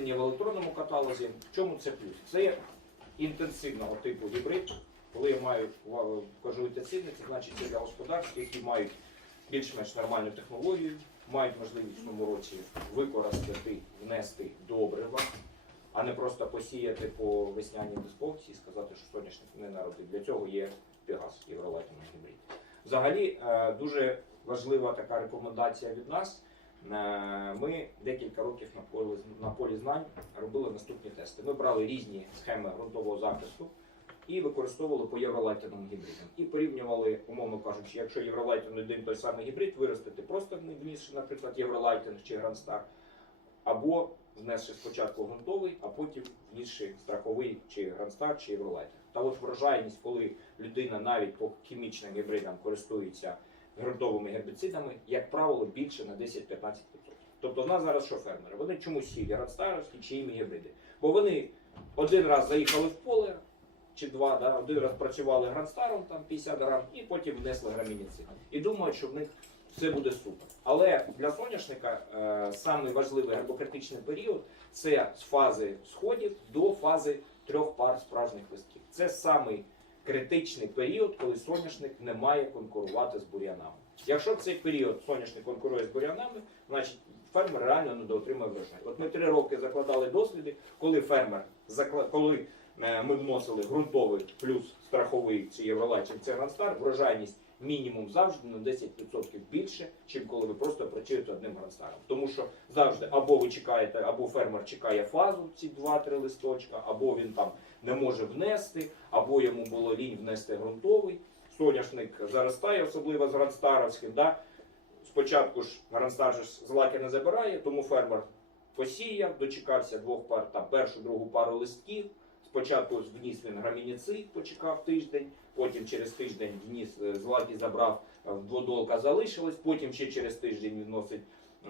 введення в електронному каталозі. В чому це плюс? Це є інтенсивного типу гібрид. Коли я маю кажу інтенсивний, це значить це для господарств, які мають більш-менш нормальну технологію, мають можливість в цьому році використати, внести добрива, а не просто посіяти по весняній дисфункції і сказати, що соняшник не народить. Для цього є Пегас, євролайтинг гібрид. Взагалі е, дуже важлива така рекомендація від нас. Е, Ми декілька років на полі, на полі знань робили наступні тести. Ми брали різні схеми ґрунтового захисту і використовували по євролайтинговим гібридам. І порівнювали, умовно кажучи, якщо євролайтинг один той самий гібрид, виростити просто внісши, наприклад, євролайтинг чи грандстар, або внесши спочатку ґрунтовий, а потім внісши страховий чи грандстар, чи євролайтинг. Та от врожайність, коли людина навіть по хімічним гібридам користується ґрунтовими гербіцидами, як правило, більше на 10-15%. Тобто в нас зараз що фермери? Вони чомусь сіють грандстаровські чи імі гібриди. Бо вони один раз заїхали в поле, чи два, да, один раз працювали грандстаром, там 50 грам, і потім внесли грамініцид. І думають, що в них все буде супер. Але для соняшника е, самий важливий гербокритичний період це з фази сходів до фази трьох пар справжніх листків. Це самий критичний період, коли соняшник не має конкурувати з бур'янами. Якщо цей період соняшник конкурує з бур'янами, значить фермер реально недоотримує врожай. От ми три роки закладали досліди, коли фермер коли е, ми вносили ґрунтовий плюс страховий чи євролайт, чи це грандстар, врожайність мінімум завжди на 10% більше, чим коли ви просто працюєте одним грандстаром. Тому що завжди або ви чекаєте, або фермер чекає фазу ці 2-3 листочка, або він там не може внести, або йому було лінь внести ґрунтовий. Соняшник заростає, особливо з грандстаровським. Да? Спочатку ж грандстар же ж злаки не забирає, тому фермер посіяв, дочекався двох пар, там першу, другу пару листків. Спочатку вніс він грамініцид, почекав тиждень, потім через тиждень вніс е, злаки забрав, е, дводолка залишилась, потім ще через тиждень він вносить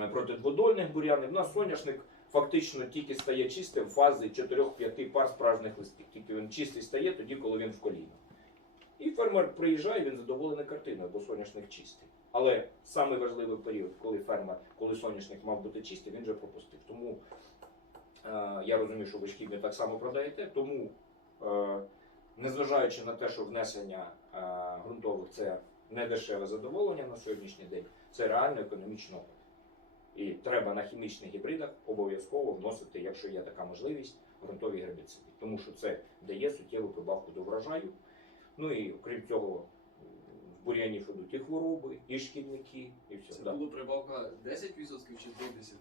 е, протидводольних бур'янів. У нас соняшник фактично тільки стає чистим в фазі 4-5 пар справжніх листів. Тільки він чистий стає тоді, коли він в коліно. І фермер приїжджає, він задоволений картиною, бо соняшник чистий. Але самий період, коли фермер, коли соняшник мав бути чистий, він вже пропустив. Тому е, я розумію, що ви шкідні так само продаєте. Тому, е, незважаючи на те, що внесення е, ґрунтових це не дешеве задоволення на сьогоднішній день, це реально економічно. І треба на хімічних гібридах обов'язково вносити, якщо є така можливість, ґрунтові гербіциди. Тому що це дає суттєву прибавку до врожаю. Ну і окрім цього, в бур'янів ідуть і хвороби, і шкідники, і все. Це Да. було прибавка 10% чи до 10%?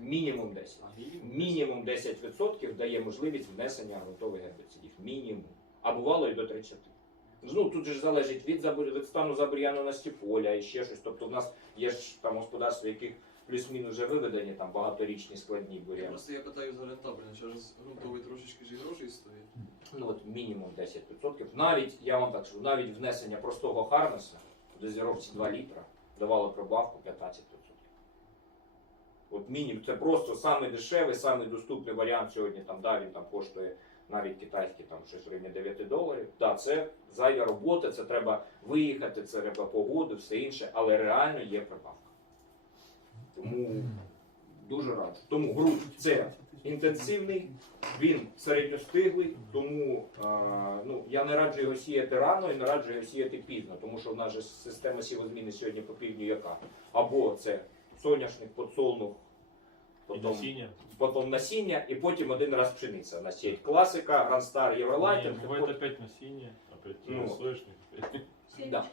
Мінімум 10. А мінімум? Мінімум 10% дає можливість внесення ґрунтових гербіцидів. Мінімум. А бувало і до 30. Ну тут же залежить від, від стану забур'яності поля і ще щось. Тобто в нас є ж там господарства, яких плюс-мінус вже виведені там багаторічні складні бур'яни. Просто я питаю за рентабельність, через ґрунтовий трошечки ж і грошей стоїть. Ну от мінімум 10%. Навіть, я вам так скажу, навіть внесення простого харнеса в дозіровці 2 літра давало прибавку 15%. От мінімум, це просто самий дешевий, самий доступний варіант сьогодні. Там, да, він там коштує навіть китайський там щось районі 9 доларів. Да, це зайва робота, це треба виїхати, це треба погоду, все інше, але реально є прибавка. Тому дуже раджу. Тому ґрунт це інтенсивний, він середньостиглий, тому е, ну, я не раджу його сіяти рано і не раджу його сіяти пізно, тому що в нас же система сівозміни сьогодні по півдню яка? Або це соняшник, подсолнух, потім, насіння. потім насіння, і потім один раз пшениця. насіять. Класика, Грандстар, Євролайтинг. Бывает опять насіння, опять Ну. соняшник. Да.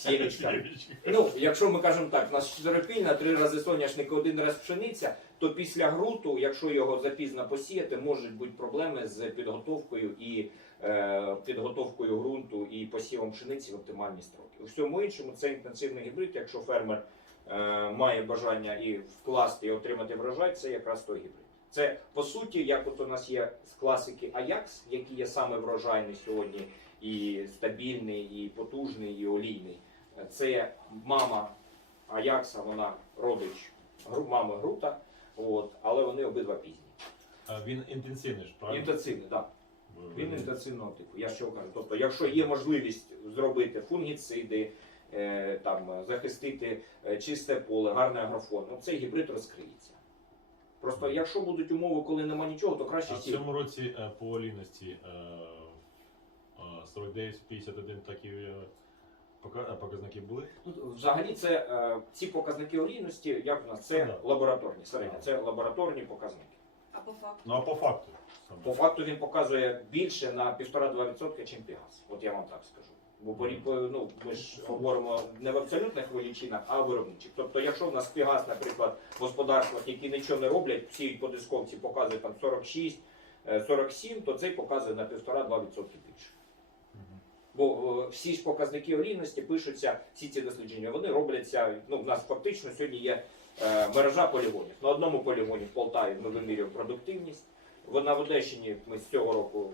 Сірічка. Ну, якщо ми кажемо так, у нас чотирипільна, три рази соняшник, один раз пшениця, то після ґрунту, якщо його запізно посіяти, можуть бути проблеми з підготовкою і е, підготовкою ґрунту і посівом пшениці в оптимальні строки. У всьому іншому це інтенсивний гібрид. Якщо фермер е, має бажання і вкласти і отримати врожай, це якраз той гібрид. Це по суті, як от у нас є з класики Аякс, який є саме врожайний сьогодні, і стабільний, і потужний, і олійний. Це мама Аякса, вона родич мами Грута, от, але вони обидва пізні. А він інтенсивний ж, правильно? Інтенсивний, так. Бо- Він інтенсивного типу. Я що кажу. Тобто, якщо є можливість зробити фунгіциди, е, там, захистити е, чисте поле, гарний агрофон, ну, цей гібрид розкриється. Просто якщо будуть умови, коли нема нічого, то краще А в цьому році по олійності е, е, 49, 51 такі е, пока- е, показники були. Ну, Взагалі, це е, ці показники олійності, як в нас це Да. лабораторні середні, Да. це лабораторні показники. А по факту? Ну а по факту саме. По факту він показує більше на 1,5-2%, ніж Пігас. От я вам так скажу. Бо по по- ну, ми ж говоримо не в абсолютних величинах, а в виробничих. Тобто, якщо в нас Пігас, наприклад, в господарствах, які нічого не роблять, всі по дисковці показують там 46, е, 47, то цей показує на 1,5-2% більше. Бо е, всі ж показники олійності пишуться, всі ці дослідження, вони робляться. Ну, в нас фактично сьогодні є е, мережа полігонів. На одному полігоні в Полтаві ми вимірюємо продуктивність. В- На Одещині ми з цього року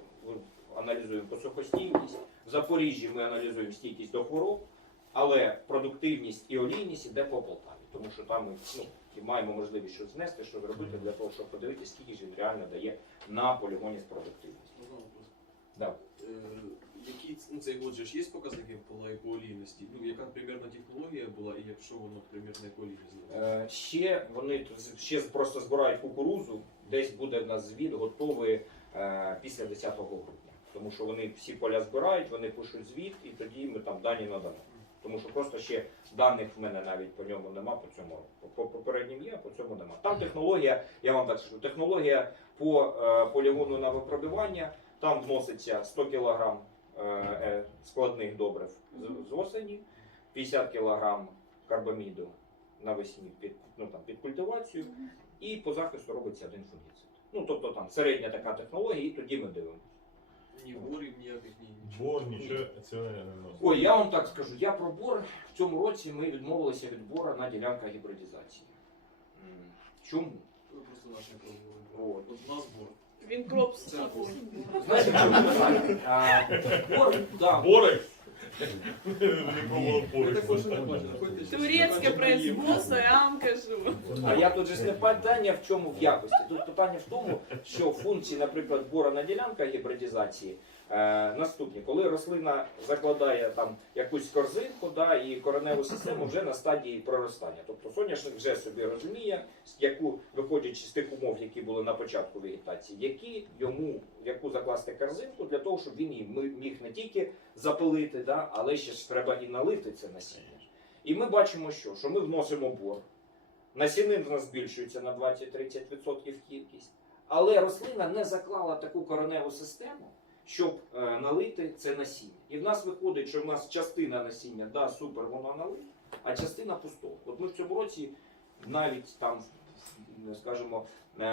аналізуємо посухостійкість. В Запоріжжі ми аналізуємо стійкість до хвороб, але продуктивність і олійність іде по Полтаві, тому що там ми ну, і маємо можливість щось знести, що зробити для того, щоб подивитися, скільки ж він реально дає на полігоні з продуктивністю. Да. Ну, цей ж є показники по олійності? Ну, яка примірна технологія була і якщо воно примірно яку? Е, Ще вони ще просто збирають кукурузу, десь буде в нас звіт готовий е, після 10 грудня. Тому що вони всі поля збирають, вони пишуть звіт, і тоді ми там дані надамо. Тому що просто ще даних в мене навіть по ньому нема по цьому. По по попереднім є, по цьому нема. Там технологія, я вам так скажу, технологія по е, полігону на випробування, там вноситься 100 кг складних добрив з, осені, 50 кг карбаміду навесні під, ну, там, під культивацію, і по захисту робиться один фунгіцид. Ну, тобто там середня така технологія, і тоді ми дивимося. Ні борів ніяких, ні нічого. Бор нічого цього не носить. Ой, я вам так скажу, я про бор в цьому році ми відмовилися від бора на ділянках гібридизації. Чому? Ви просто наш не пробували. От. От у нас бор. Він кроп з бор. Знаєте, чому питання? А, да, Борик! Борик. Турецьке производство, я вам кажу. А я тут же не питання в чому в якості. Тут питання в тому, що функції, наприклад, бора на ділянках гібридизації е, наступні. Коли рослина закладає там якусь корзинку да, і кореневу систему вже на стадії проростання. Тобто соняшник вже собі розуміє, яку, виходячи з тих умов, які були на початку вегетації, які йому яку закласти корзинку для того, щоб він її міг не тільки запилити, да, але ще ж треба і налити це насіння. І ми бачимо, що, що ми вносимо бор. Насінин в нас збільшується на 20-30% кількість, але рослина не заклала таку кореневу систему, щоб е, налити це насіння. І в нас виходить, що в нас частина насіння, да, супер, воно налита, а частина пустого. От ми в цьому році навіть там, скажімо, е,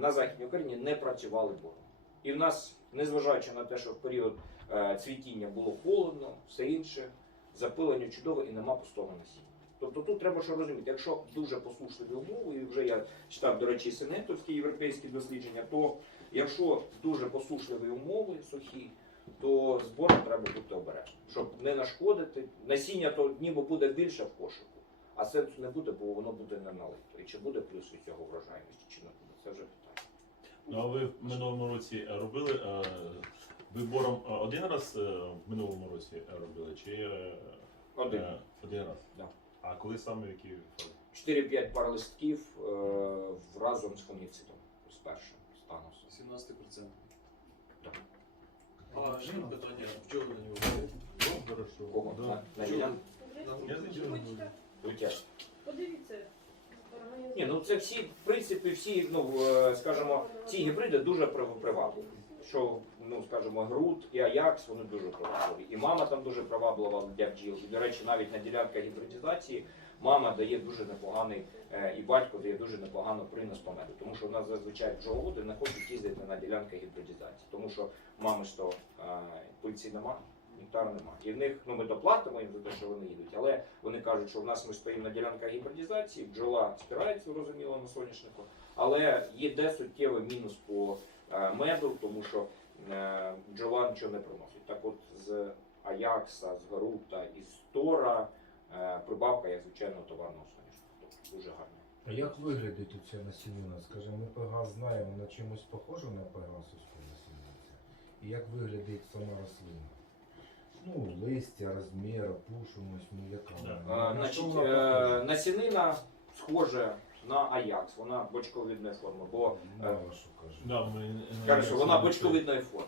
на Західній Україні не працювали бором. І в нас, незважаючи на те, що в період е, цвітіння було холодно, все інше, запилення чудове і нема пустого насіння. Тобто тут треба що розуміти, якщо дуже послушливі умови, і вже я читав, до речі, синетовські європейські дослідження, то якщо дуже послушливі умови сухі, то збором треба бути обережним, щоб не нашкодити. Насіння то ніби буде більше в кошику, а сенсу не буде, бо воно буде не налито. І чи буде плюс від цього врожайності, чи не буде, це вже питання. Ну а ви в минулому році робили е, ви бором е, один раз е, в минулому році робили, чи е, Один. е, один раз? Да. А коли саме які? 4-5 пар листків е, разом з фунгіцидом, з першим станусом. 17%. Так. А ще питання, бджоли на нього. Ну, хорошо. Кого? Да. На, на ділянку? Я звичайно. Витяг. Подивіться. Ні, ну це всі, в принципі, всі, ну е, скажімо, ці гібриди дуже прив- привабливі. Що, ну скажімо, Грут і Аякс, вони дуже привабливі. І мама там дуже приваблива для бджіл. До речі, навіть на ділянках гібридизації мама дає дуже непоганий, е, і батько дає дуже непоганий принос по меду. Тому що в нас зазвичай бджоловоди не хочуть їздити на ділянках гібридизації. Тому що мами то е, пильці нема. Нектару нема. І в них ну ми доплатимо їм за те, що вони їдуть, але вони кажуть, що в нас ми стоїмо на ділянках гібридизації, бджола спирається, зрозуміло, на соняшнику, але є суттєвий мінус по е, меду, тому що бджола нічого не приносить. Так от з Аякса, з Гарута і з Тора прибавка є звичайно товарного соняшника. Тобто дуже гарно. А як виглядить ця насінина? Скажімо, ми Пегас знаємо, вона чимось похожа на пегасовську насінницю. І як виглядить сама рослина? Ну, листя, розмір, пушимость, ну яка Да. вона? Е, На що Значить, вона е, похожа? насінина схожа на Аякс. Вона бочковидної форми. Бо е, Мало що кажу. Да, ми, каже, що вона бочковидної форми.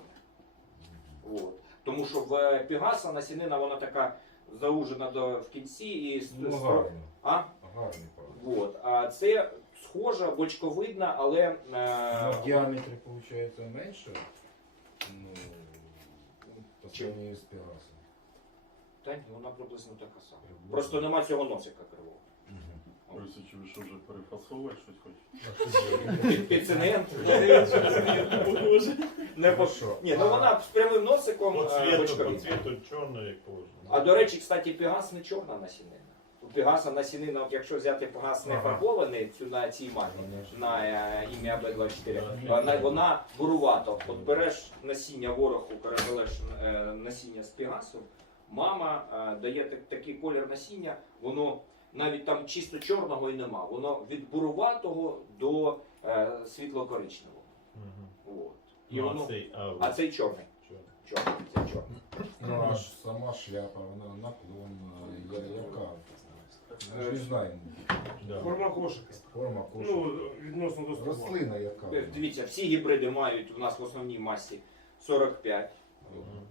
От. Тому що в Пігаса насінина вона така заужена до в кінці і Ну, гарно. а? Гарний правда. От. А це схожа, бочковидна, але Ну, е, в діаметрі, виходить, менше. Ну, по Чим? сравнению з Пегасом. та ні, вона приблизно така сама. Просто нема цього носика кривого. Борисович, ви що вже перефасовувати щось хочете? Під, під Не по... Хорошо. Ні, ну вона з прямим носиком По е, цвіту, по цвіту як положено. А до речі, кстати, Пегас не чорна насінина. У Пегаса насінина, от якщо взяти Пегас не Ага. фарбований цю на цій мапі, на е, ім'я Б24, вона, вона бурувата. От береш насіння вороху, перевелеш е, насіння з Пегасу, мама е, дає так- такий колір насіння, воно навіть там чисто чорного і нема. Воно від буруватого до е, світло-коричневого. От. І Ну, воно, а цей, а, а цей чорний. Чорний, це чорний. Ну, аж сама шляпа, вона наклон, я, яка? Ми ж не знаємо. да. Форма кошика. Форма кошика. Ну, відносно до стовбура. Рослина яка? Е, Дивіться, всі гібриди мають у нас в основній масі 45. Мгм.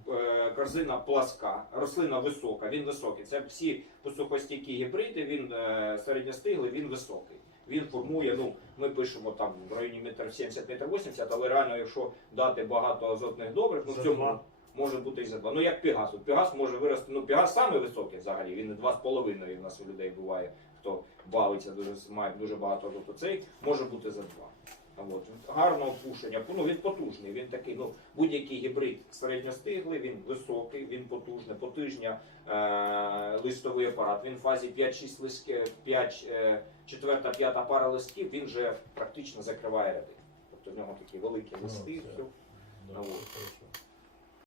Корзина пласка, рослина висока, він високий. Це всі посухостійкі гібриди, він е, середньостиглий, він високий. Він формує, ну, ми пишемо там в районі метр 70 метр 80, але реально, якщо дати багато азотних добрив, ну в цьому може бути і за два. Ну як Пегас. От Пегас може вирости. Ну Пегас саме високий взагалі. Він два з половиною в нас у людей буває, хто бавиться дуже має дуже багато азоту. Цей може бути за два. От. Гарного пушення. Ну він потужний. Він такий, ну будь-який гібрид середньостиглий, він високий, він потужний, потижня е- листовий апарат. Він в фазі 5-6 листків, 5, е, четверта, п'ята пара листків, він вже практично закриває ряди. Тобто в нього такі великі Ну, листи. Ну, все. Да, Ну.